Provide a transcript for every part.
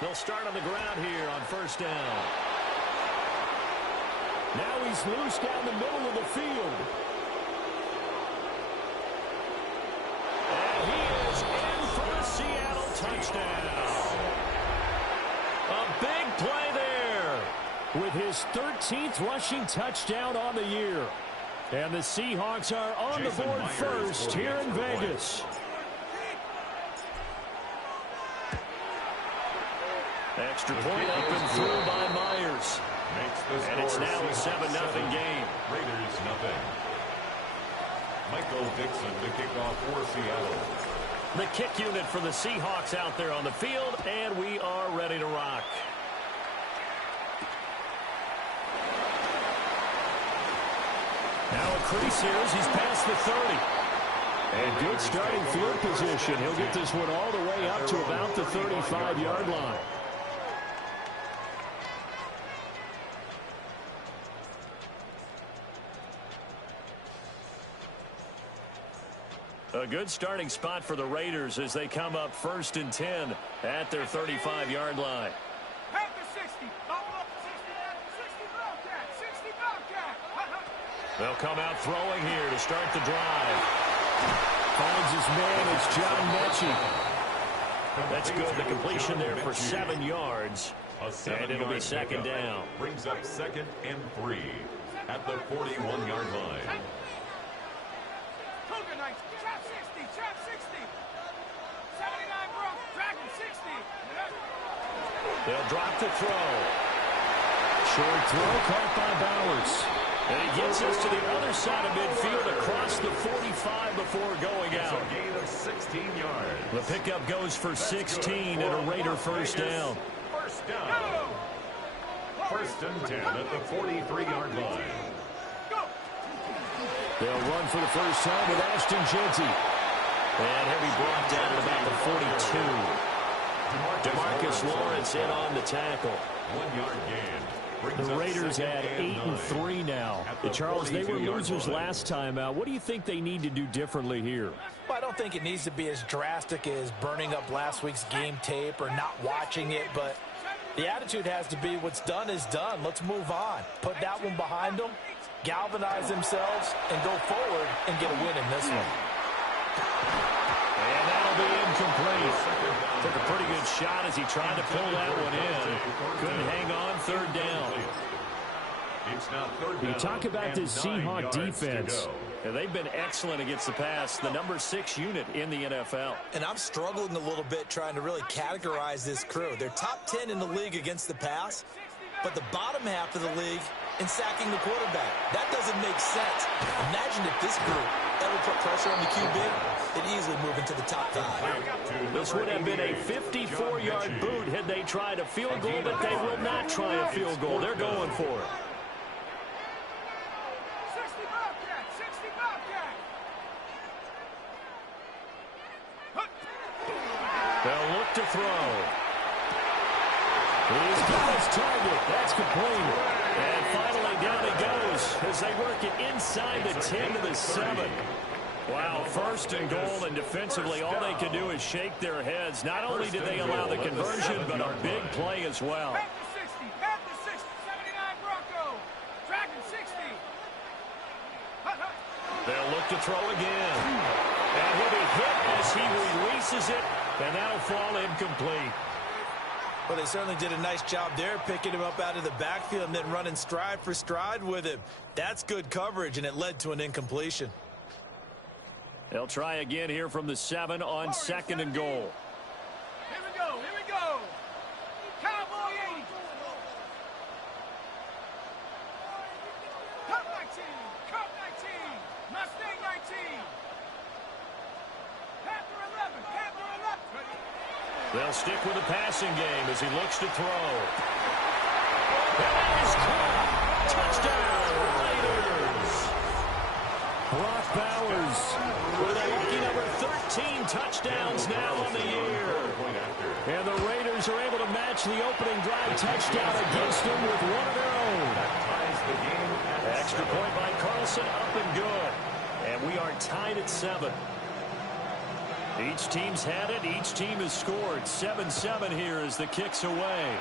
They'll start on the ground here on first down. Now he's loose down the middle of the field. And he is in for the Seattle touchdown. A big play there with his 13th rushing touchdown on the year. And the Seahawks are on the board first here in Vegas. Extra point up and through by Myers. And it's now a 7-0 game. Raiders nothing. Michael Dixon to kick off for Seattle. The kick unit for the Seahawks out there on the field, and we are ready to rock. Now a crease here as he's past the 30. And good starting field position. He'll get this one all the way up to about the 35-yard line. A good starting spot for the Raiders as they come up 1st and 10 at their 35-yard line. They'll come out throwing here to start the drive. Finds his man, it's John Mechie. That's good. The completion there for 7 yards. And it'll be second down. Brings up 2nd and 3 at the 41-yard line. They'll drop the throw. Short throw caught by Bowers. And he gets us to the other side of midfield across the 45 before going out. A gain of 16 yards. The pickup goes for 16 and a Raider first down. First down. 1st and 10 at the 43-yard line. They'll run for the first time with Ashton Jeanty. And he'll be brought down at about the 42. DeMarcus Lawrence in on the tackle. 1-yard gain. The Raiders at 8-3 now. Charles, they were losers last time out. What do you think they need to do differently here? Well, I don't think it needs to be as drastic as burning up last week's game tape or not watching it, but the attitude has to be what's done is done. Let's move on. Put that one behind them, galvanize themselves, and go forward and get a win in this one. And that'll be incomplete. Took a pretty good shot as he tried to pull that one in. Couldn't hang on, 3rd down. It's now 3rd down. You talk about this Seahawk defense. They've been excellent against the pass, the number 6 unit in the NFL. And I'm struggling a little bit trying to really categorize this crew. They're top 10 in the league against the pass, but the bottom half of the league in sacking the quarterback. That doesn't make sense. Imagine if this group ever put pressure on the QB, they'd easily move into the top 5. This would have been a 54-yard boot had they tried a field goal, but they will not try a field goal. They're going for it. They'll look to throw. He's got his target. That's complete. And finally down he goes as they work it inside the 10 to the 7. Wow, 1st and goal, and defensively all they could do is shake their heads. Not only did they allow the conversion, but a big play as well. They'll look to throw again. And he'll be hit as he releases it, and that'll fall incomplete. Well, they certainly did a nice job there, picking him up out of the backfield and then running stride for stride with him. That's good coverage, and it led to an incompletion. They'll try again here from the 7 on 2nd and goal. Here we go, here we go. Cowboy 80. Cup 19, Cup 19, Mustang 19. Panther 11, Panther 11. They'll stick with the passing game as he looks to throw. That is caught. Touchdown, Raiders. Brock Bowers with a lucky number 13 touchdowns now on the year. And the Raiders are able to match the opening drive touchdown against them with one of their own. Extra point by Carlson, up and good. And we are tied at 7. Each team's had it. Each team has scored. 7-7 here as the kick's away.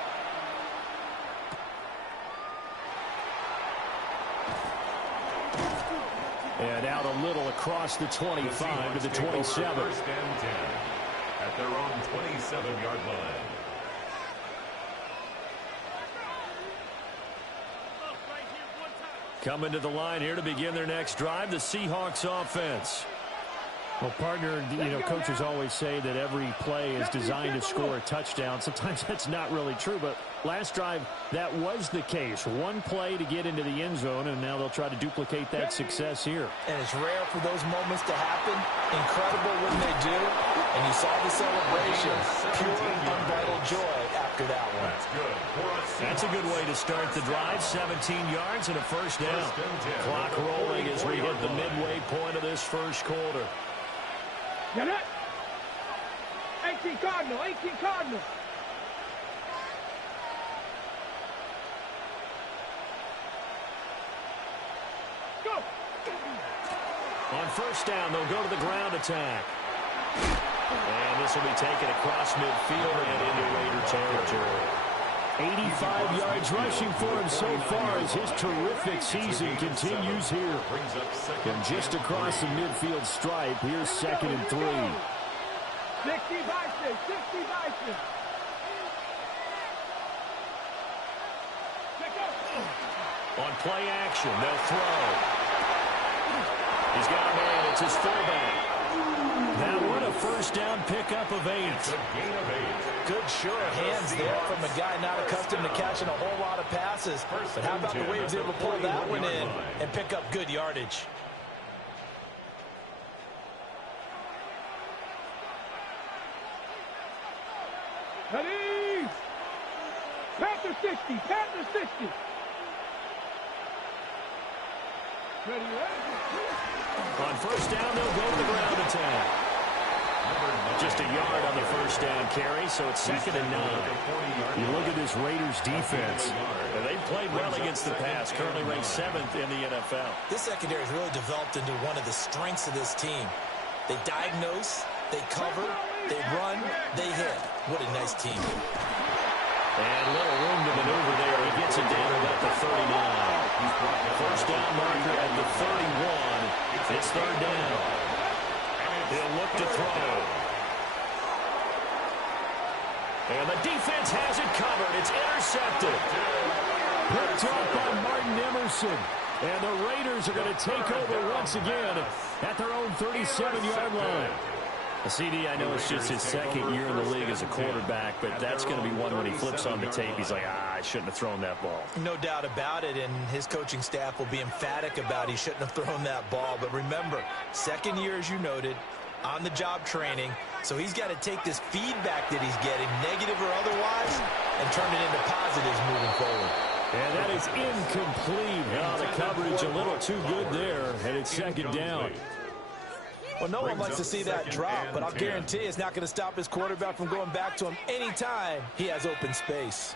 And out a little across the 25 to the 27. First and 10 at their own 27-yard line. Coming to the line here to begin their next drive, the Seahawks offense. Well, partner, coaches always say that every play is designed to score a touchdown. Sometimes that's not really true, but last drive, that was the case. One play to get into the end zone, and now they'll try to duplicate that success here. And it's rare for those moments to happen. Incredible when they do. And you saw the celebration. Pure, unbridled joy after that one. That's good. That's a good way to start the drive. 17 yards and a first down. Clock rolling as we hit the midway point of this first quarter. Get it? 18 Cardinal, 18 Cardinal. Go. On first down, they'll go to the ground attack. And this will be taken across midfield and into Raider territory. 85 yards rushing for him so far as his terrific season continues here. From just across the midfield stripe, here's 2nd and 3. 60 Bison, 60 Bison. On play action, they'll throw. He's got a man. It's his fullback. That one a first down pickup of 8. Good sure hands there from a guy not accustomed to catching a whole lot of passes. But how about the way he was able to pull that one in and pick up good yardage? Ready? Panther 60, Panther 60. Ready, On first down, they'll go to the ground attack. Just a yard on the first down carry, so it's 2nd and 9. You look at this Raiders defense. They've played well against the pass, currently ranked 7th in the NFL. This secondary has really developed into one of the strengths of this team. They diagnose, they cover, they run, they hit. What a nice team. And little room to maneuver there. He gets it down about the 39. First down marker at the 31. It's 3rd down. He'll look to throw. And the defense has it covered. It's intercepted. Picked up by Martin Emerson. And the Raiders are going to take over once again at their own 37-yard line. CD, I know it's just his 2nd year in the league as a quarterback, but that's going to be one when he flips on the tape. He's like, I shouldn't have thrown that ball. No doubt about it, and his coaching staff will be emphatic about he shouldn't have thrown that ball. But remember, 2nd year, as you noted, on-the-job training, so he's got to take this feedback that he's getting, negative or otherwise, and turn it into positives moving forward. And that is incomplete. Oh, the coverage a little too good there, and it's 2nd down. Well, no one likes to see that drop, but I'll guarantee it's not going to stop his quarterback from going back to him anytime he has open space.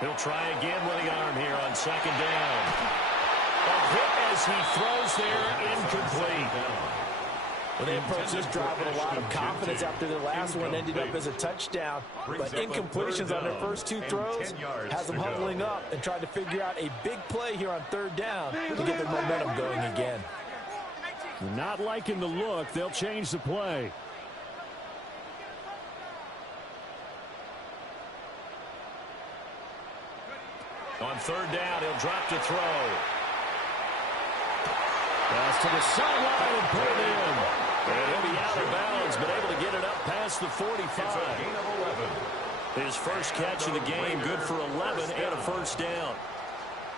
He'll try again with the arm here on 2nd down. A hit as he throws there, incomplete. Well, they approached this drive with a lot of confidence after their last one ended up as a touchdown. But incompletions on their first 2 throws has them huddling up and trying to figure out a big play here on 3rd down to get their momentum going again. Not liking the look. They'll change the play. On 3rd down, he'll drop to throw. Pass to the sideline and pulled in. And he'll be out of bounds, but able to get it up past the 45. His first catch of the game, good for 11 and a first down.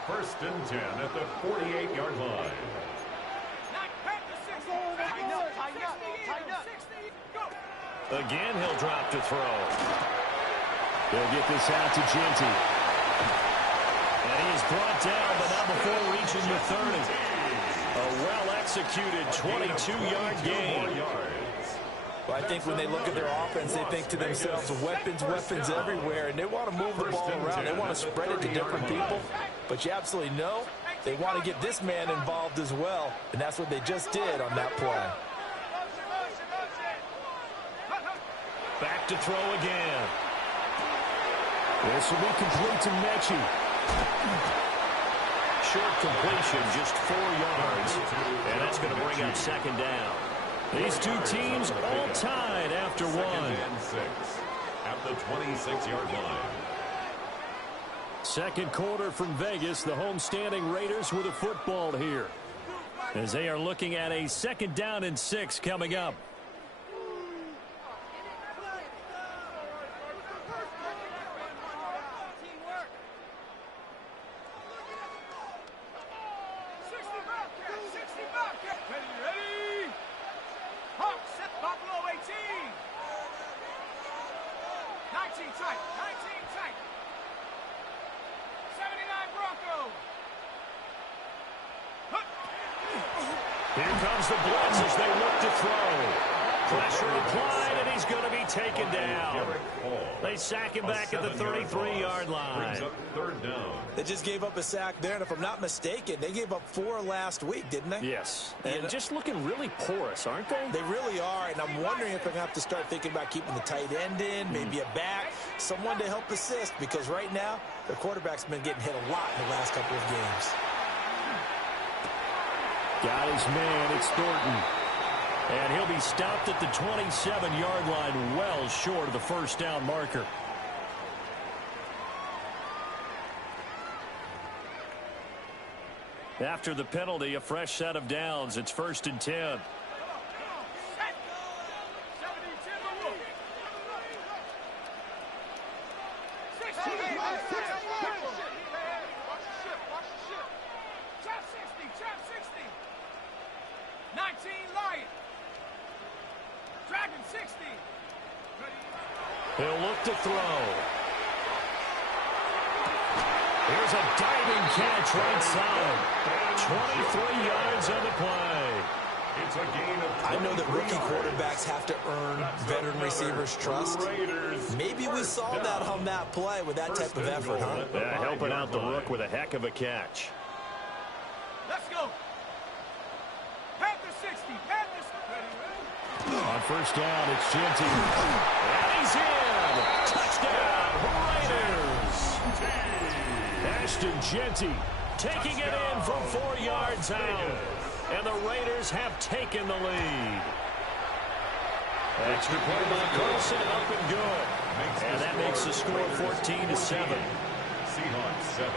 1st and 10 at the 48-yard line. Again, he'll drop to throw. They'll get this out to Genty. And he is brought down, but not before reaching the 30. A well-executed 22-yard gain. Well, I think when they look at their offense, they think to themselves, weapons, weapons everywhere, and they want to move the ball around. They want to spread it to different people, but you absolutely know they want to get this man involved as well, and that's what they just did on that play. Back to throw again. This will be complete to Mechie. Short completion, just 4 yards, and that's going to bring up second down. These two teams all tied after one. 2nd and 6 at the 26-yard line. Second quarter from Vegas. The home-standing Raiders with a football here, as they are looking at a 2nd down and 6 coming up. Here comes the blitz as they look to throw. Pressure applied, and he's going to be taken down. They sack him back at the 33-yard line. Third down. They just gave up a sack there, and if I'm not mistaken, they gave up 4 last week, didn't they? Yes, and just looking really porous, aren't they? They really are, and I'm wondering if they're going to have to start thinking about keeping the tight end in, maybe a back, someone to help assist, because right now, their quarterback's been getting hit a lot in the last couple of games. Got his man, it's Thornton. And he'll be stopped at the 27-yard line, well short of the first down marker. After the penalty, a fresh set of downs. It's 1st and 10. He'll look to throw. Here's a diving catch right side. 23 yards on the play. It's a gain of I know that rookie quarterbacks have to earn veteran receivers' trust. Maybe we saw that on that play with that type of effort, huh? Yeah, helping out the rook with a heck of a catch. Let's go. Panther 60. Panthers. On first down, it's Genty. And he's in. Touchdown, Raiders. Ashton Genty taking it in from 4 yards out. And the Raiders have taken the lead. Extra point by Carlson, up and good. And that makes the score 14-7. Seahawks 7.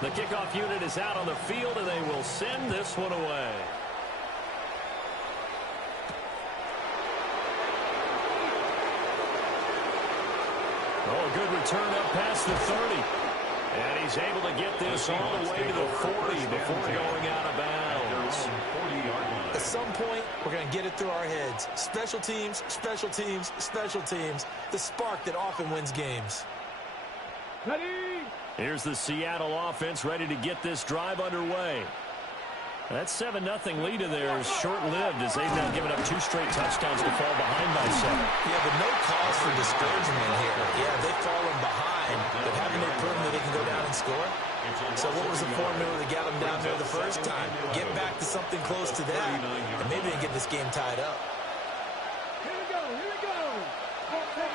The kickoff unit is out on the field, and they will send this one away. Oh, a good return up past the 30. And he's able to get this all the way to the 40 before going out of bounds. At some point, we're going to get it through our heads. Special teams, special teams, special teams. The spark that often wins games. Ready? Here's the Seattle offense ready to get this drive underway. That 7-0 lead of theirs is short-lived as they've now given up 2 straight touchdowns to fall behind by 7. Yeah, but no cause for discouragement here. Yeah, they've fallen behind, but haven't they proven that they can go down and score? So what was the formula that got them down there the first time? Get back to something close to that, and maybe they can get this game tied up. Here we go. Here we go.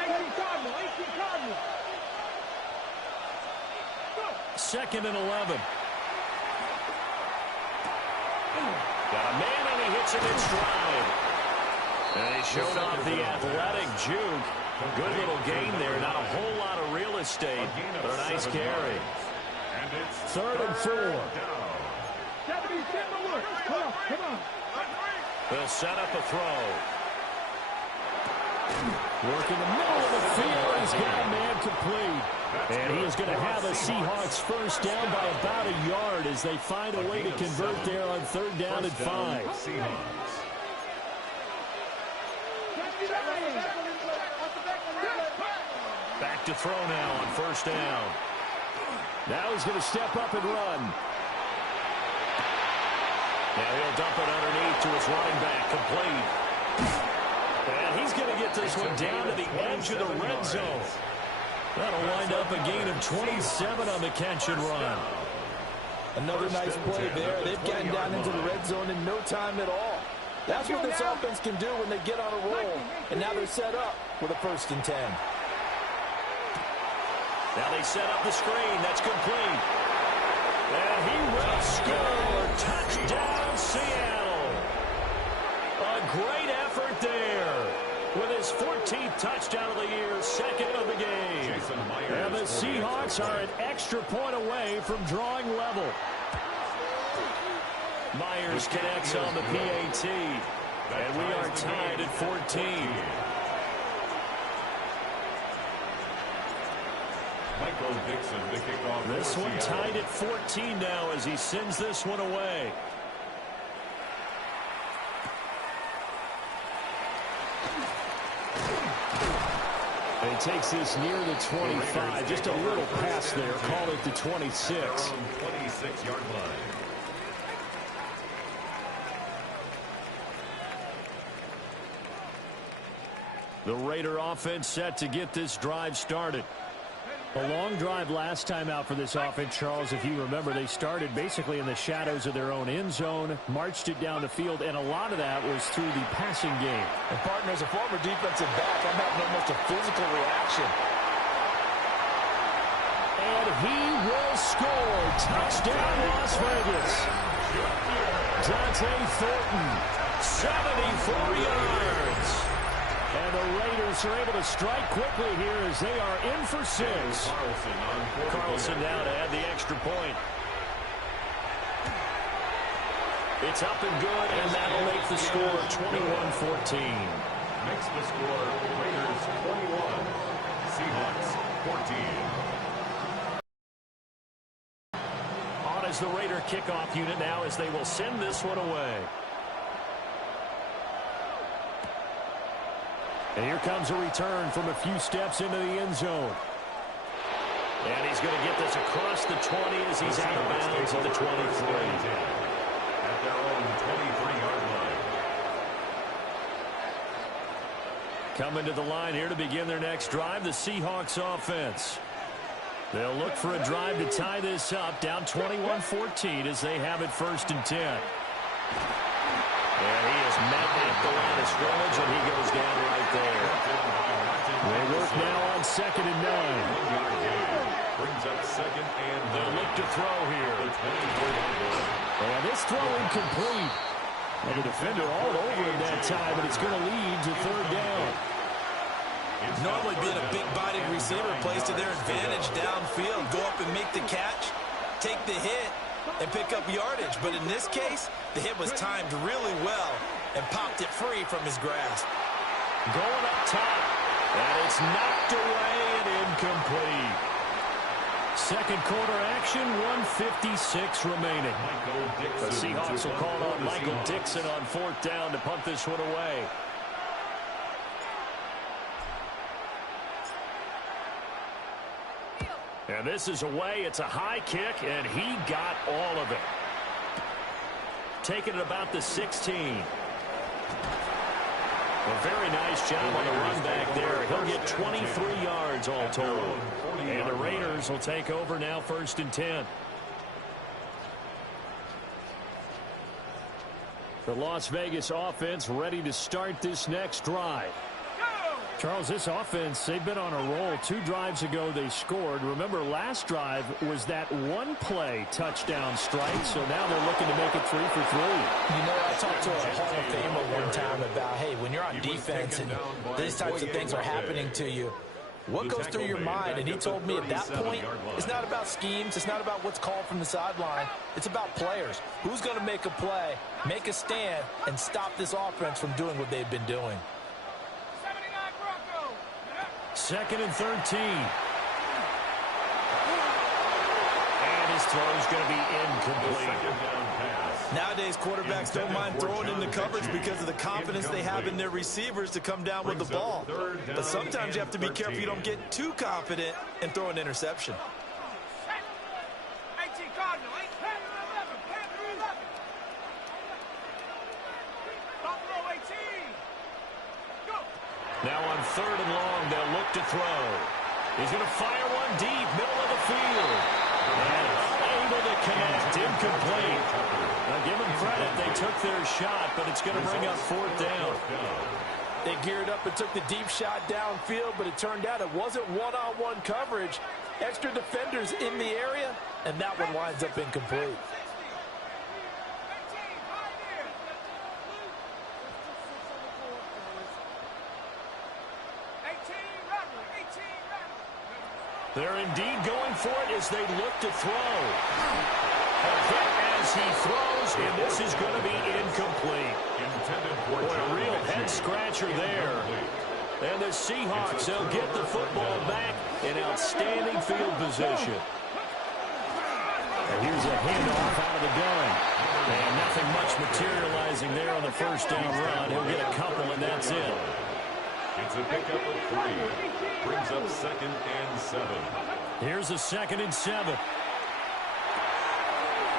18 Cardinal. 18 Cardinal. 2nd and 11. Got a man, and he hits it in stride. And he showed off the athletic juke. Good little gain there. Not a whole lot of real estate, but a nice carry. 3rd and 4. Come on. They'll set up a throw. Working the middle of the field. He's got a man complete. And he is going to have a Seahawks first down by about a yard as they find a way to convert there on 3rd down and 5. Back to throw now on first down. Now he's going to step up and run. Now he'll dump it underneath to his running back, complete. And he's going to get this one down to the edge of the red zone. That'll wind up a gain of 27 on the catch and run. Another nice play there. They've gotten down into the red zone in no time at all. That's what this offense can do when they get on a roll. And now they're set up with a 1st and 10. Now they set up the screen. That's complete. And he will score. Touchdown, Seattle. A great effort there. With his 14th touchdown of the year, 2nd of the game. And the Seahawks are an extra point away from drawing level. Myers connects on the PAT. And we are tied at 14. Michael Dixon to kick off. This one tied at 14 now as he sends this one away. And he takes this near the 25. Just a little pass there. Call it the 26. 26-yard line. The Raider offense set to get this drive started. A long drive last time out for this offense, Charles. If you remember, they started basically in the shadows of their own end zone, marched it down the field, and a lot of that was through the passing game. And partner, as a former defensive back, I'm having almost a physical reaction. And he will score. Touchdown, Las Vegas. Dante Thornton, 74 yards. And the Raiders are able to strike quickly here as they are in for 6. Carlson now to add the extra point. It's up and good, and that'll make the score 21-14. Makes the score Raiders 21, Seahawks 14. On is the Raider kickoff unit now as they will send this one away. And here comes a return from a few steps into the end zone. And he's going to get this across the 20 as he's out of bounds at the 23. At their own 23-yard line. Coming to the line here to begin their next drive, the Seahawks offense. They'll look for a drive to tie this up, down 21-14 as they have it 1st and 10. And he is met at the line of scrimmage, and he goes down right there. They work now on 2nd and 9. Brings up 2nd and They'll look to throw here. And this throw incomplete. And the defender all over him that time, but it's going to lead to 3rd down. Normally being a big-bodied receiver plays to their advantage downfield. Go up and make the catch, take the hit, and pick up yardage. But in this case, the hit was timed really well and popped it free from his grasp. Going up top, and it's knocked away and incomplete. 2nd quarter action, 1:56 remaining. The Seahawks will call on Michael Dixon on 4th down to punt this one away. And this is away. It's a high kick, and he got all of it. Taking it about the 16. A very nice job on the run back there. He'll get 23 yards all total. And the Raiders will take over now 1st and 10. The Las Vegas offense ready to start this next drive. Charles, this offense, they've been on a roll. 2 drives ago, they scored. Remember, last drive was that one-play touchdown strike, so now they're looking to make it 3 for 3. You know, I talked to a Hall of Famer one time about, hey, when you're on defense and these types of things are happening to you, what goes through your mind? And he told me at that point, it's not about schemes. It's not about what's called from the sideline. It's about players. Who's going to make a play, make a stand, and stop this offense from doing what they've been doing? 2nd and 13. And his throw is going to be incomplete. The 2nd down pass Nowadays, quarterbacks don't mind throwing into coverage because of the confidence they have in their receivers to come down with the ball. But sometimes you have to be careful you don't get too confident and throw an interception. 18 Cardinal, 8 Panther 11, Panther 11. Buffalo 18. Go. Now on 3rd and long, they'll look to throw. He's going to fire one deep, middle of the field. And unable to connect, incomplete. Now give them credit, they took their shot, but it's going to bring up 4th down. They geared up and took the deep shot downfield, but it turned out it wasn't one-on-one coverage. Extra defenders in the area, and that one winds up incomplete. 18 Rattler. They're indeed going for it as they look to throw. A hit as he throws, and this is going to be incomplete. Boy, a real head-scratcher there. And the Seahawks, they'll get the football back in outstanding field position. And here's a handoff out of the gun. And nothing much materializing there on the first down run. He'll get a couple, and that's it. It's a pickup of 3. Brings up 2nd and 7. Here's a 2nd and 7.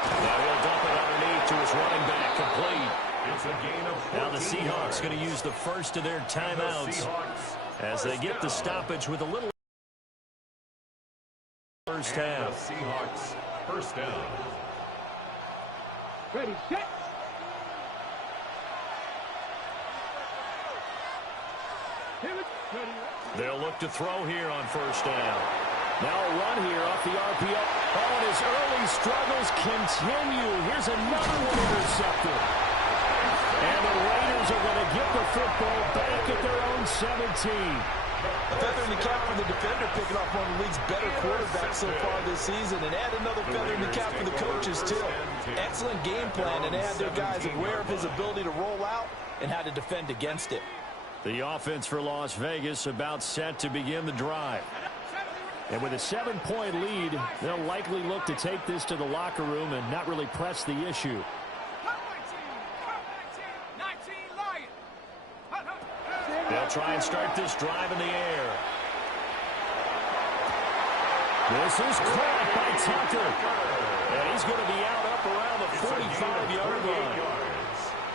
Now he'll dump it underneath to his running back, complete. It's a gain of 14 Now the Seahawks going to use the first of their timeouts as they get the stoppage with a little first half. The Seahawks first down. Ready, set. They'll look to throw here on first down. Now a run here off the RPO. Oh, and his early struggles continue. Here's another one intercepted. And the Raiders are going to get the football back at their own 17. A feather in the cap for the defender, picking off one of the league's better quarterbacks so far this season, and add another feather in the cap for the coaches, too. Excellent game plan, and they had their guys aware of his ability to roll out and how to defend against it. The offense for Las Vegas about set to begin the drive. And with a 7-point lead, they'll likely look to take this to the locker room and not really press the issue. They'll try and start this drive in the air. This is caught by Tucker. And he's going to be out up around the 45-yard line.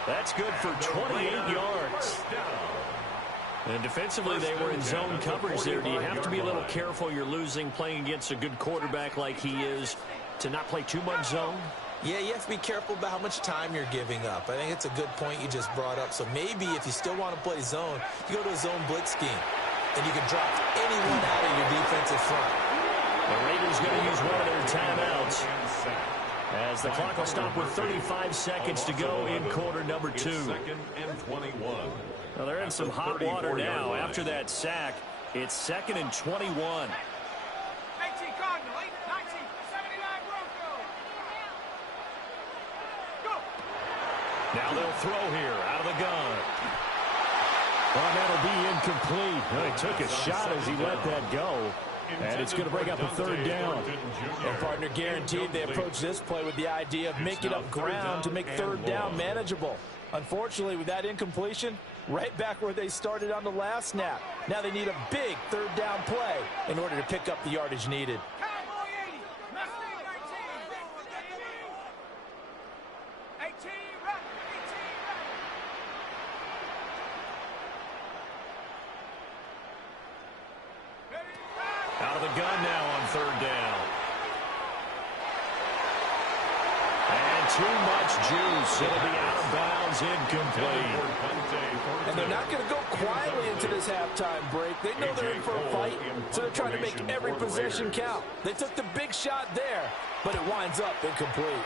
That's good for 28 yards. And defensively, they were in zone coverage there. Do you have to be a little careful? You're losing playing against a good quarterback like he is to not play too much zone? Yeah, you have to be careful about how much time you're giving up. I think it's a good point you just brought up. So maybe if you still want to play zone, you go to a zone blitz scheme, and you can drop anyone out of your defensive front. The Raiders going to use one of their timeouts as the clock will stop with 35 seconds to go in quarter number 2. 2nd and 21. Well, they're in some hot water now. After that sack, it's 2nd and 21. 18 Cardinal, 19, 79 Broncos. Go. Now they'll throw here out of the gun. Well, that'll be incomplete. Well, he took a shot as he let that go. And it's going to bring up a 3rd down. And partner, guaranteed they approach this play with the idea of making up ground to make 3rd down manageable. Unfortunately, with that incompletion, right back where they started on the last snap. Now they need a big 3rd down play in order to pick up the yardage needed. Cowboy 80, Mustang 19. 18 Rattler, 18 Rattler. Out of the gun now on 3rd down. And too much juice. It'll be out of bounds, incomplete. And they're not going to go quietly into this halftime break. They know they're in for a fight, so they're trying to make every possession count. They took the big shot there, but it winds up incomplete.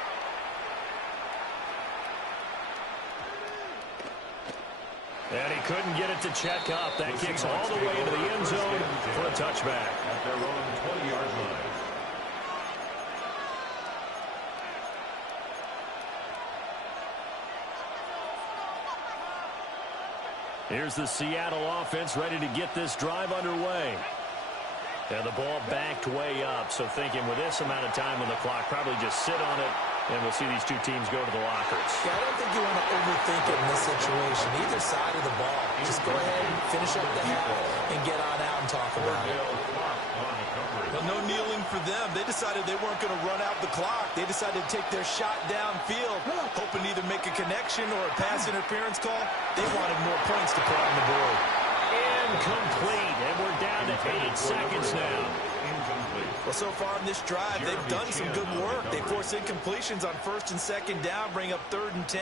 And he couldn't get it to check up. That kicks all the way into the end zone for a touchback. At their own 20-yard line. Here's the Seattle offense ready to get this drive underway. And the ball backed way up, so thinking with this amount of time on the clock, probably just sit on it And we'll see these two teams go to the lockers. Yeah, I don't think you want to overthink it in this situation. Either side of the ball. Just go ahead and finish up the half and get on out and talk about it. Well, no kneeling for them. They decided they weren't going to run out the clock. They decided to take their shot downfield, hoping to either make a connection or a pass interference call. They wanted more points to put on the board. Incomplete, and we're down to 8 seconds now. Well, so far in this drive, they've done some good work. They force incompletions on 1st and 2nd down, bring up 3rd and 10.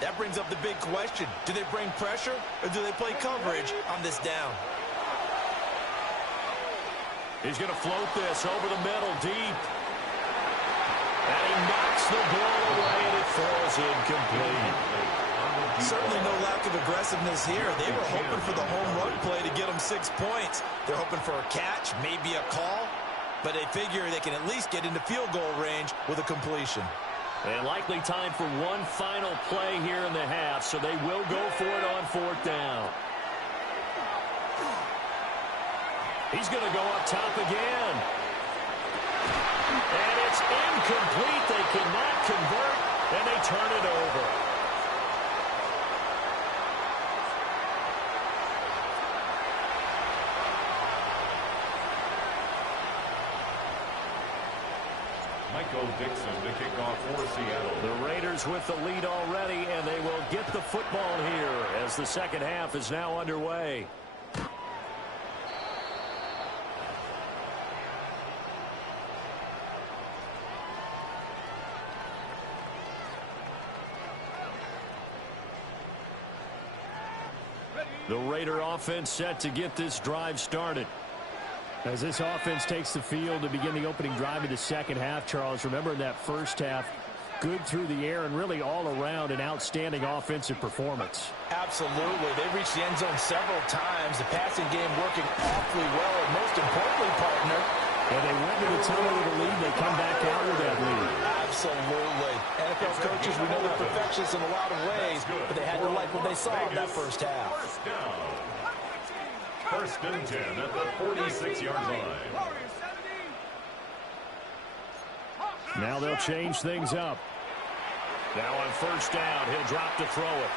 That brings up the big question. Do they bring pressure, or do they play coverage on this down? He's going to float this over the middle, deep. And he knocks the ball away, and it falls incomplete. Certainly no lack of aggressiveness here. They were hoping for the home run play to get them 6 points. They're hoping for a catch, maybe a call, but they figure they can at least get into field goal range with a completion. And likely time for one final play here in the half, so they will go for it on 4th down. He's going to go up top again. And it's incomplete. They cannot convert, and they turn it over. Michael Dixon to kick off for Seattle. The Raiders with the lead already, and they will get the football here as the second half is now underway. The Raider offense set to get this drive started. As this offense takes the field to begin the opening drive of the second half, Charles, remember in that first half, good through the air and really all around an outstanding offensive performance. Absolutely. They reached the end zone several times. The passing game working awfully well, and most importantly, partner, and they went to the tunnel with a lead. They come back out with that lead. Absolutely. NFL coaches, we know they're perfectionists in a lot of ways, but they had to like what they saw in that first half. First and 10 at the 46-yard line. Now they'll change things up. Now on 1st down, he'll drop to throw it.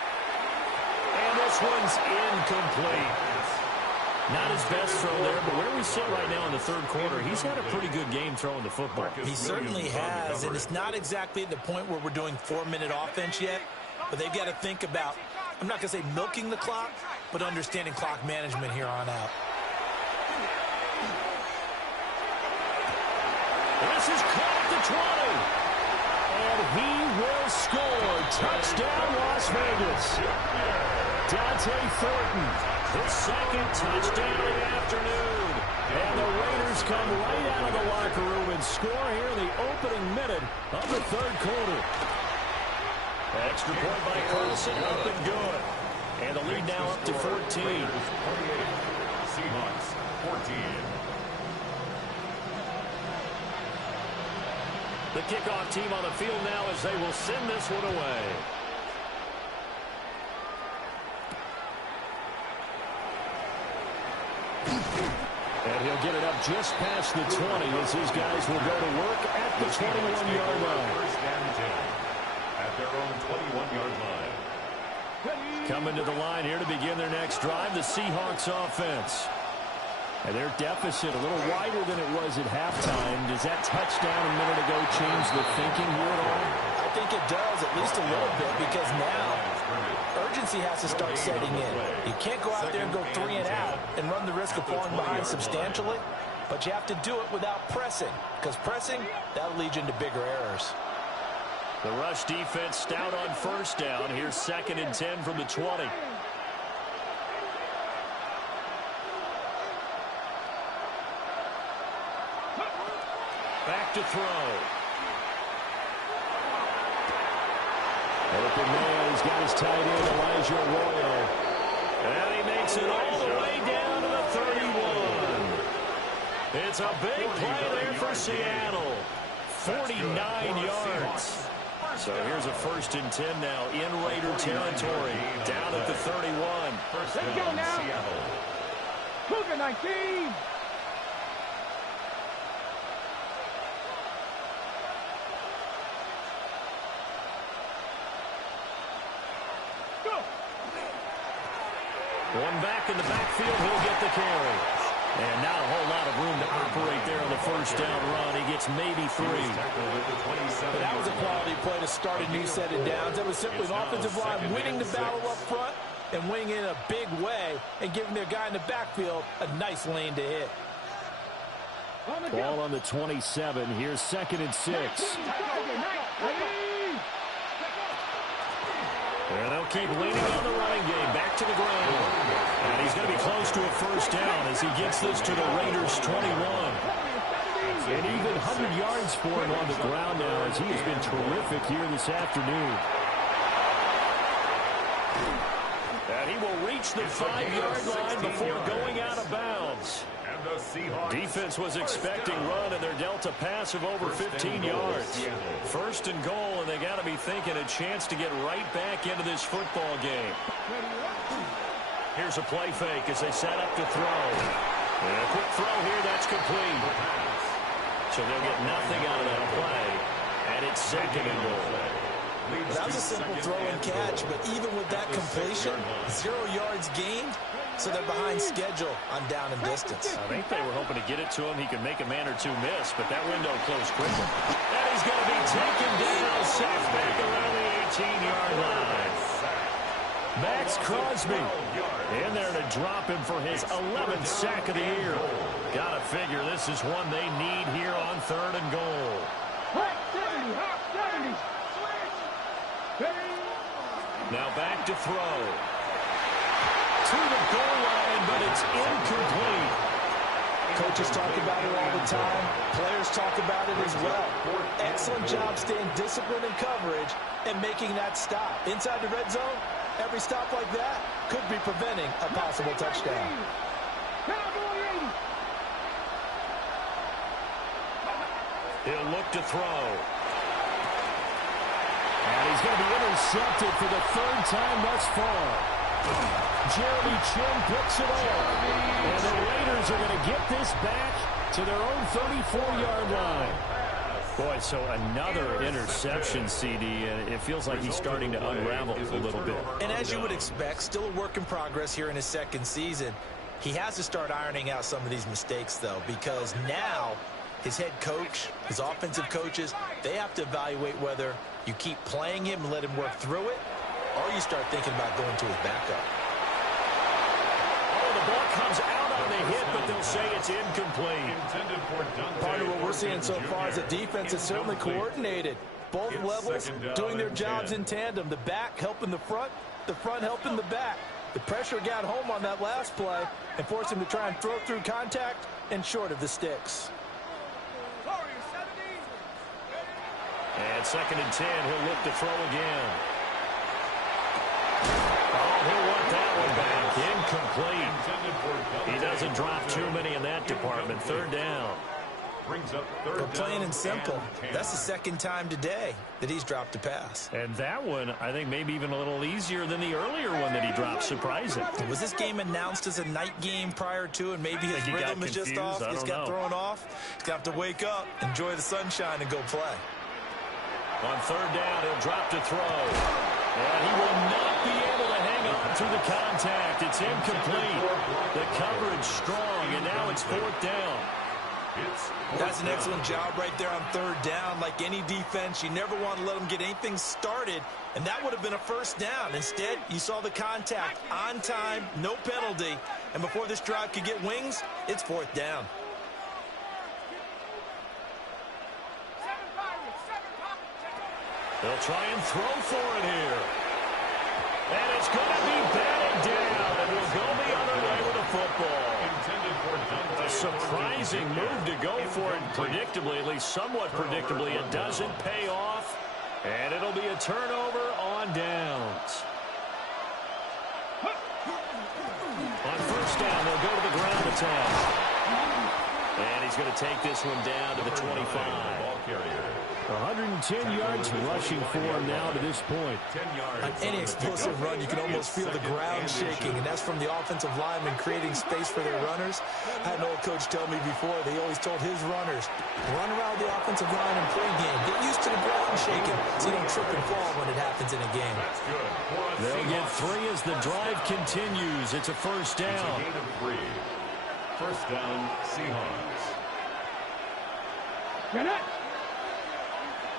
And this one's incomplete. Not his best throw there, but where we sit right now in the 3rd quarter, he's had a pretty good game throwing the football. He certainly has, and it's not exactly at the point where we're doing 4-minute offense yet, but they've got to think about, I'm not going to say milking the clock, but understanding clock management here on out. This is caught at the 20. And he will score. Touchdown, Las Vegas. Dante Thornton, his 2nd touchdown of the afternoon. And the Raiders come right out of the locker room and score here in the opening minute of the 3rd quarter. Extra point by Carlson, up and good. And the lead now up to 14. Seahawks 14. The kickoff team on the field now as they will send this one away. And he'll get it up just past the 20 as his guys will go to work at the 21-yard line. First and 10 at their own 21-yard line. Coming to the line here to begin their next drive, the Seahawks offense. And their deficit a little wider than it was at halftime. Does that touchdown a minute ago change the thinking here at all? I think it does, at least a little bit, because now urgency has to start setting in. You can't go out there and go 3 and out and run the risk of falling behind substantially, but you have to do it without pressing, because pressing, that'll lead you into bigger errors. The rush defense stout on 1st down. Here's 2nd and 10 from the 20. Back to throw. Open man, he's got his tight end, Elijah Arroyo. And he makes it all the way down to the 31. It's a big play there for Seattle. 49 yards. So here's a 1st and 10 now in Raider territory. Down at the 31. First Let's go down, now. Seattle. Cougar 19. One back in the backfield, he'll get the carry. And not a whole lot of room to operate there on the first down run. He gets maybe 3. But that was a quality play to start a new set of downs. That was simply an offensive line winning the battle up front and winning in a big way and giving their guy in the backfield a nice lane to hit. Ball on the 27. Here's 2nd and 6. And they'll keep leaning on the running game. Back to the ground. And he's going to be close to a first down as he gets this to the Raiders' 21. And even 100 yards for him on the ground now as he has been terrific here this afternoon. And he will reach the 5-yard line before going out of bounds. Defense was expecting run, and they're dealt a pass of over 15 yards. 1st and goal, and they got to be thinking a chance to get right back into this football game. Here's a play fake as they set up to throw. And a quick throw here, that's complete. So they'll get nothing out of that play, and it's 2nd and goal. That was a simple throw and catch, but even with that completion, 0 yards gained, so they're behind schedule on down and distance. I think they were hoping to get it to him. He could make a man or two miss, but that window closed quickly. And he's going to be taken down, sacked back around the 18-yard line. Max Crosby in there to drop him for his 11th sack of the year. Got to figure this is one they need here on 3rd and goal. Now back to throw. To the goal line, but it's incomplete. Coaches talk about it all the time. Players talk about it as well. Excellent job staying disciplined in coverage and making that stop. Inside the red zone, every stop like that could be preventing a possible touchdown. He'll look to throw. And he's going to be intercepted for the 3rd time thus far. Jeremy Chinn picks it up. And the Raiders are going to get this back to their own 34-yard line. Boy, so another interception, CD, and it feels like he's starting to unravel a little bit. And as you would expect, still a work in progress here in his 2nd season. He has to start ironing out some of these mistakes, though, because now his head coach, his offensive coaches, they have to evaluate whether you keep playing him and let him work through it, or you start thinking about going to his backup. Oh, the ball comes out on the hit, but they'll say it's incomplete. Part of what we're seeing so far is the defense is certainly coordinated. Both levels doing their jobs in tandem. The back helping the front helping the back. The pressure got home on that last play and forced him to try and throw through contact and short of the sticks. And 2nd and 10, he'll look to throw again. Oh, he'll want that one back. Incomplete. He doesn't drop too many in that department. 3rd down. But plain and simple, that's the 2nd time today that he's dropped a pass. And that one, I think, maybe even a little easier than the earlier one that he dropped. Surprising. Was this game announced as a night game prior to, and maybe his rhythm is just off? He's got thrown off. He's got to wake up, enjoy the sunshine, and go play. On 3rd down, he'll drop to throw. And he will not be able to hang on through the contact. It's incomplete. The coverage strong, and now it's 4th down. That's an excellent job right there on 3rd down. Like any defense, you never want to let them get anything started, and that would have been a 1st down. Instead, you saw the contact on time, no penalty, and before this drive could get wings, it's 4th down. They'll try and throw for it here. And it's going to be batted down, and we'll go the other way with the football. A surprising move to go for it predictably, at least somewhat predictably. It doesn't pay off, and it'll be a turnover on downs. On 1st down, they'll go to the ground attack. And he's going to take this one down to the 25. Ball carrier. 110 yards rushing for him now to this point. 10 yards. On any explosive run, you can almost feel the ground shaking, and that's from the offensive linemen creating space for their runners. I had an old coach tell me before, they always told his runners, run around the offensive line in pregame. Get used to the ground shaking so you don't trip and fall when it happens in a game. That's good. They'll get 3 as the drive continues. It's a first It's a down. gain of 3. First down, Seahawks. Get it.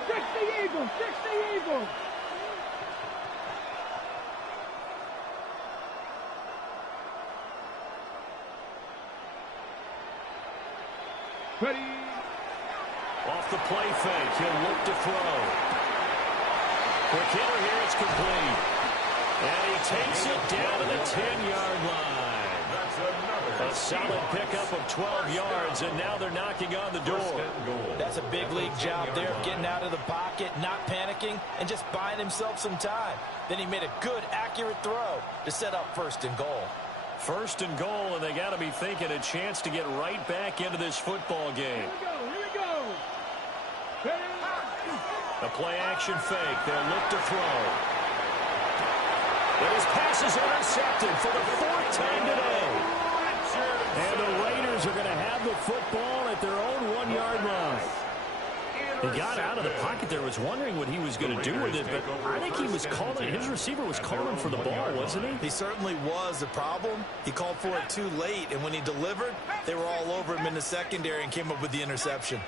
60 Eagles, 60 Eagles. Ready. Off the play fake, he'll look to throw. Quick hitter here, it's complete. And he takes it down to the 10-yard line. That's another. A solid pickup of 12 yards, and now they're knocking on the First door. and goal. That's a big league job there of getting out of the pocket, not panicking, and just buying himself some time. Then he made a good, accurate throw to set up first and goal. First and goal, and they got to be thinking a chance to get right back into this football game. Here we go. Ready. A play-action fake. They'll look to throw. And his pass is intercepted for the 4th time today. And the Raiders are going to have the football at their own 1-yard line. He got out of the pocket there, was wondering what he was going to do with it, but I think he was calling, his receiver was calling for the ball, wasn't he? He certainly was. The problem, he called for it too late, and when he delivered, they were all over him in the secondary and came up with the interception.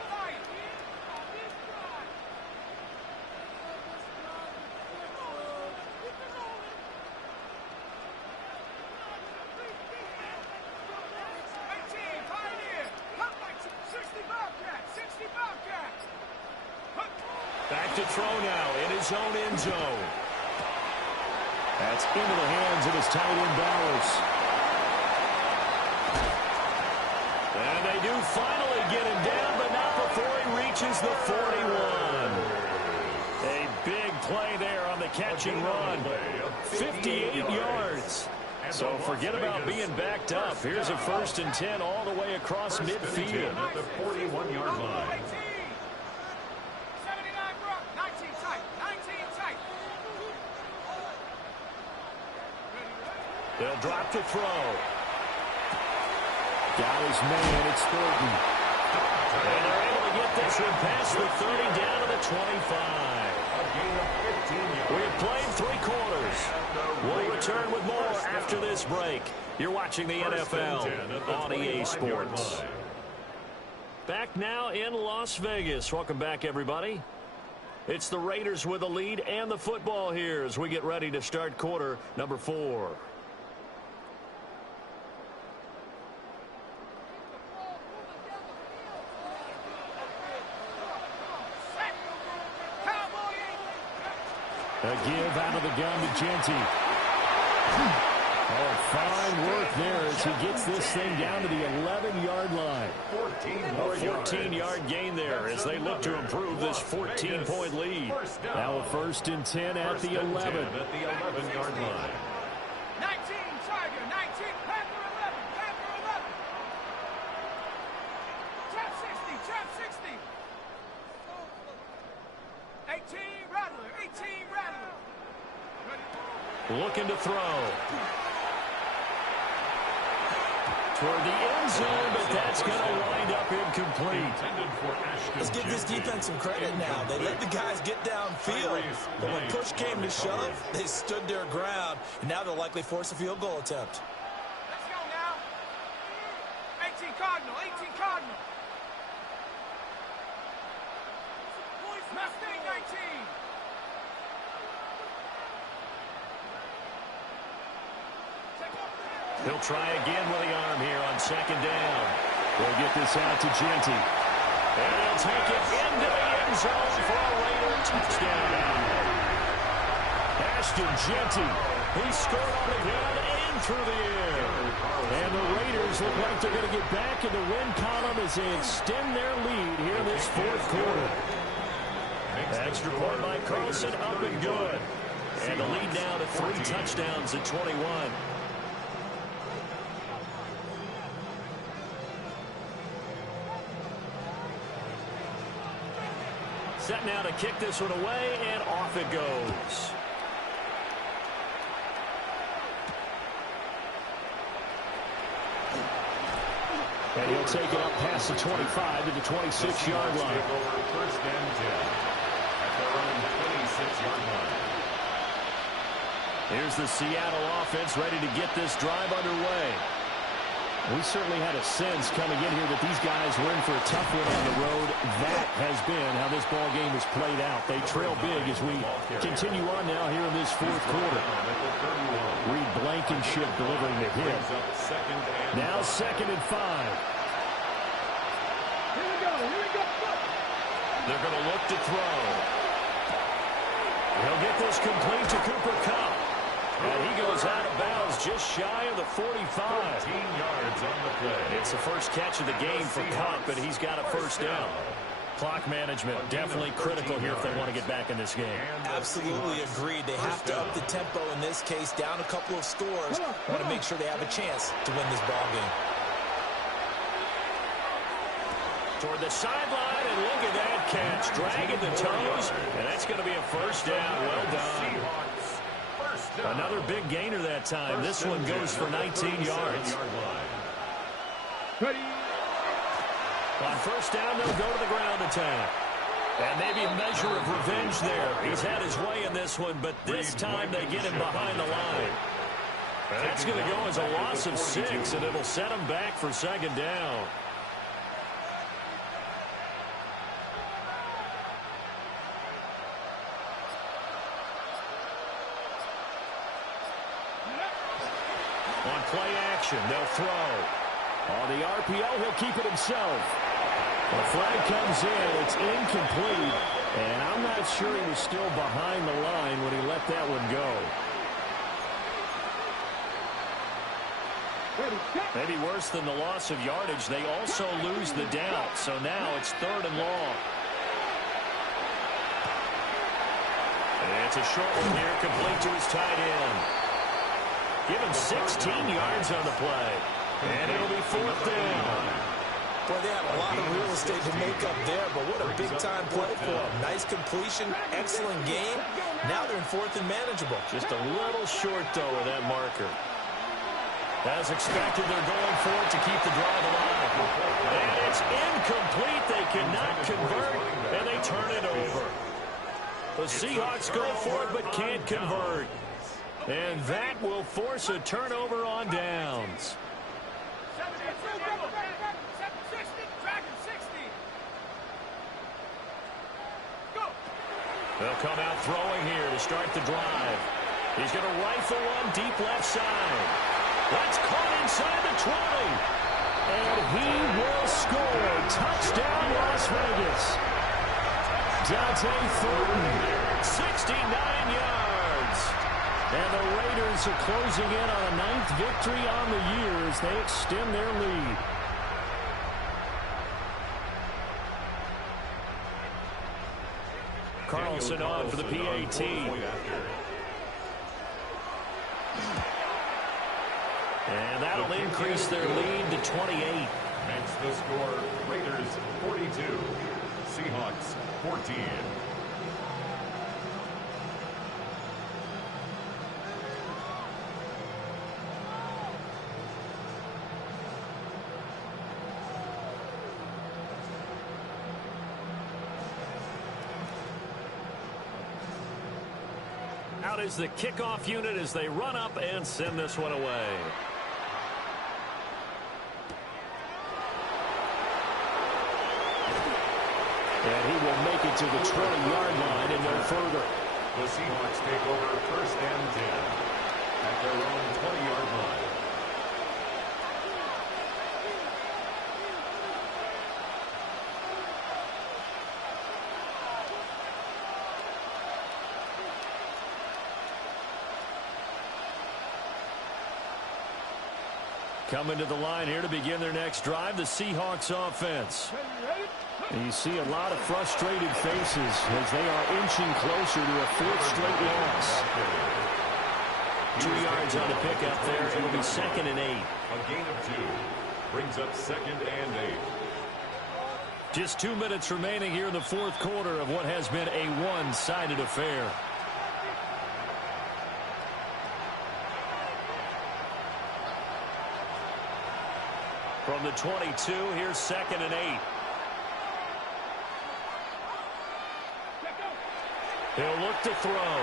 Back to throw now in his own end zone. That's into the hands of his tight end Bowers. And they do finally get him down, but not before he reaches the 41. A big play there on the catch and run. 58 yards. So forget about being backed up. Here's a 1st and 10 all the way across midfield. At the 41-yard line. They'll drop to throw. Got his man, it's Thornton. And they're able to get this one past the 30 down to the 25. We've played 3 quarters. We'll return with more after this break. You're watching the NFL on EA Sports. Back now in Las Vegas. Welcome back, everybody. It's the Raiders with the lead and the football here as we get ready to start quarter number 4. A give out of the gun to Genty. Oh, fine work there as he gets this thing down to the 11-yard line. 14-yard gain there as they look to improve this 14-point lead. Now a 1st and 10 at the 11. At the 11-yard line. 19, Tiger, 19, Panther 11, Panther 11. Trap 60, trap 60. 18, Rattler, 18, Rattler. Looking to throw. Toward the end zone, but that's going to wind up incomplete. Let's give this defense some credit now. They let the guys get downfield, but when push came to shove, they stood their ground, and now they'll likely force a field goal attempt. Let's go now. 18 Cardinal, 18 Cardinal. Mustang 19. He'll try again with the arm here on 2nd down. They'll get this out to Genty. And he'll take it into the end zone for a Raider touchdown. Ashton Genty, he scored on the ground and through the air. And the Raiders look like they're going to get back in the win column as they extend their lead here in this 4th quarter. Extra point by Carlson, up and good. And the lead now to 3 touchdowns at 21. Set now to kick this one away, and off it goes. And he'll take it up past the 25 to the 26-yard line. First and 10 at their own 26-yard line. Here's the Seattle offense ready to get this drive underway. We certainly had a sense coming in here that these guys were in for a tough one on the road. That has been how this ball game has played out. They trail big as we continue on now here in this fourth quarter. Reed Blankenship delivering the hit. Now 2nd and 5. Here we go. They're going to look to throw. He'll get this complete to Cooper Kupp. And he goes out of bounds just shy of the 45. 14 yards on the play. It's the first catch of the game for Kupp, but he's got a first down. Clock management definitely critical here if they want to get back in this game. Absolutely agreed. They have to up the tempo in this case, down a couple of scores. Want to make sure they have a chance to win this ball game. Toward the sideline, and look at that catch. Dragging the toes, and that's going to be a first down. Well done. Another big gainer that time. This one goes for 19 yards. Ready. On first down, they'll go to the ground attack. And maybe a measure of revenge there. He's had his way in this one, but this time they get him behind the line. That's going to go as a loss of 6, and it'll set him back for 2nd down. On play action, they'll throw. On the RPO, he'll keep it himself. The flag comes in. It's incomplete. And I'm not sure he was still behind the line when he let that one go. Maybe worse than the loss of yardage, they also lose the down. So now it's 3rd and long. And it's a short one here, complete to his tight end. Give him 16 yards on the play. And it'll be 4th down. Boy, they have a lot of real estate to make up there, but what a big-time play for them. Nice completion, excellent game. Now they're in 4th and manageable. Just a little short, though, of that marker. As expected, they're going for it to keep the drive alive. And it's incomplete. They cannot convert, and they turn it over. The Seahawks go for it, but can't convert. And that will force a turnover on downs. They'll come out throwing here to start the drive. He's going to rifle one deep left side. That's caught inside the 20. And he will score. Touchdown, Las Vegas. Dante Thornton, 69 yards. And the Raiders are closing in on a 9th victory on the year as they extend their lead. Carlson on for the PAT. And that'll increase their lead to 28. Makes the score Raiders 42, Seahawks 14. Out is the kickoff unit as they run up and send this one away. And he will make it to the 20-yard line and no further. The Seahawks take over 1st and 10 at their own 20-yard line. Coming to the line here to begin their next drive, the Seahawks offense. And you see a lot of frustrated faces as they are inching closer to a 4th straight loss. 2 yards on the pickup there. It'll be 2nd and 8. A gain of 2 brings up 2nd and 8. Just 2 minutes remaining here in the fourth quarter of what has been a one-sided affair. From the 22, here's 2nd and 8. He'll look to throw.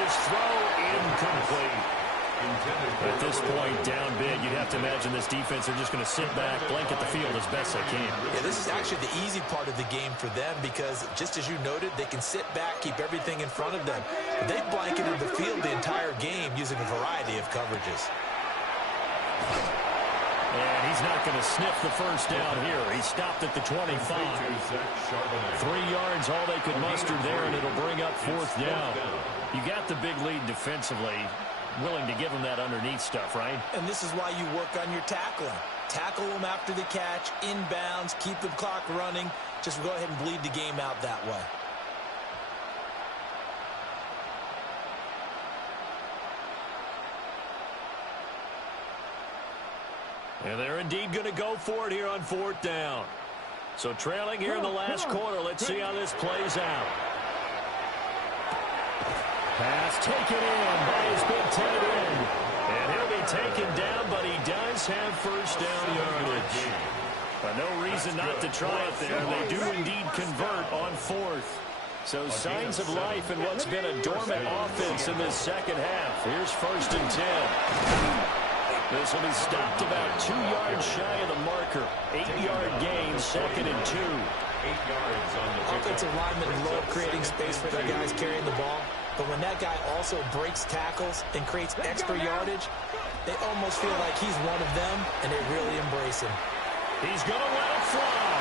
His throw incomplete. At this point, down big, you'd have to imagine this defense are just going to sit back, blanket the field as best they can. Yeah, this is actually the easy part of the game for them because, just as you noted, they can sit back, keep everything in front of them. But they've blanketed the field the entire game using a variety of coverages. And he's not going to sniff the first down here. He stopped at the 25. 3 yards, all they could muster there, and it'll bring up 4th down. You got the big lead defensively. Willing to give them that underneath stuff, right? And this is why you work on your tackling. Tackle them after the catch, inbounds, keep the clock running. Just go ahead and bleed the game out that way. And they're indeed going to go for it here on 4th down. So trailing here in the last quarter. Let's see how this plays out. Pass taken in by his big tight end. And he'll be taken down, but he does have first down yardage. But no reason not to try it there. They do indeed convert on 4th. So signs of life in what's been a dormant offense in this second half. Here's 1st and 10. This will be stopped about 2 yards shy of the marker. 8-yard gain, 2nd and 2. 8 yards on the offensive linemen love creating space for their guys carrying the ball. But when that guy also breaks tackles and creates extra yardage, they almost feel like he's one of them, and they really embrace him. He's going to let it fly.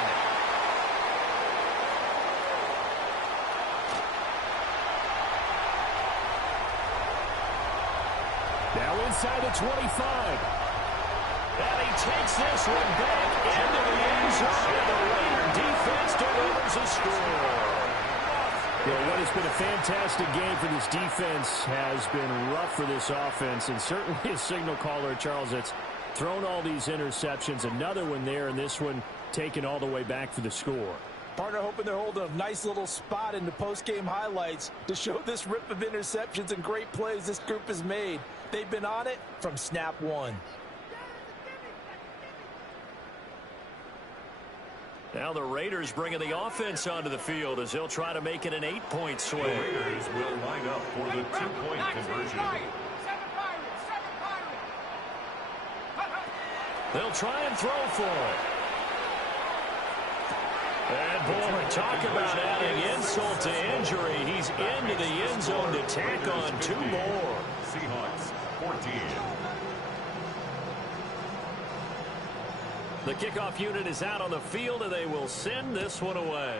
Now inside the 25. And he takes this one back into the end zone, and the Raider defense delivers a score. Well, what has been a fantastic game for this defense has been rough for this offense, and certainly a signal caller, Charles, that's thrown all these interceptions. Another one there, and this one taken all the way back for the score. Partner hoping they're holding a nice little spot in the post-game highlights to show this rip of interceptions and great plays this group has made. They've been on it from snap one. Now the Raiders bringing the offense onto the field as they'll try to make it an 8-point swing. The Raiders will line up for the 2-point conversion. They'll try and throw for it. And boy, talk about adding insult to injury. He's into the end zone to tack on 2 more. Seahawks 14. The kickoff unit is out on the field, and they will send this one away.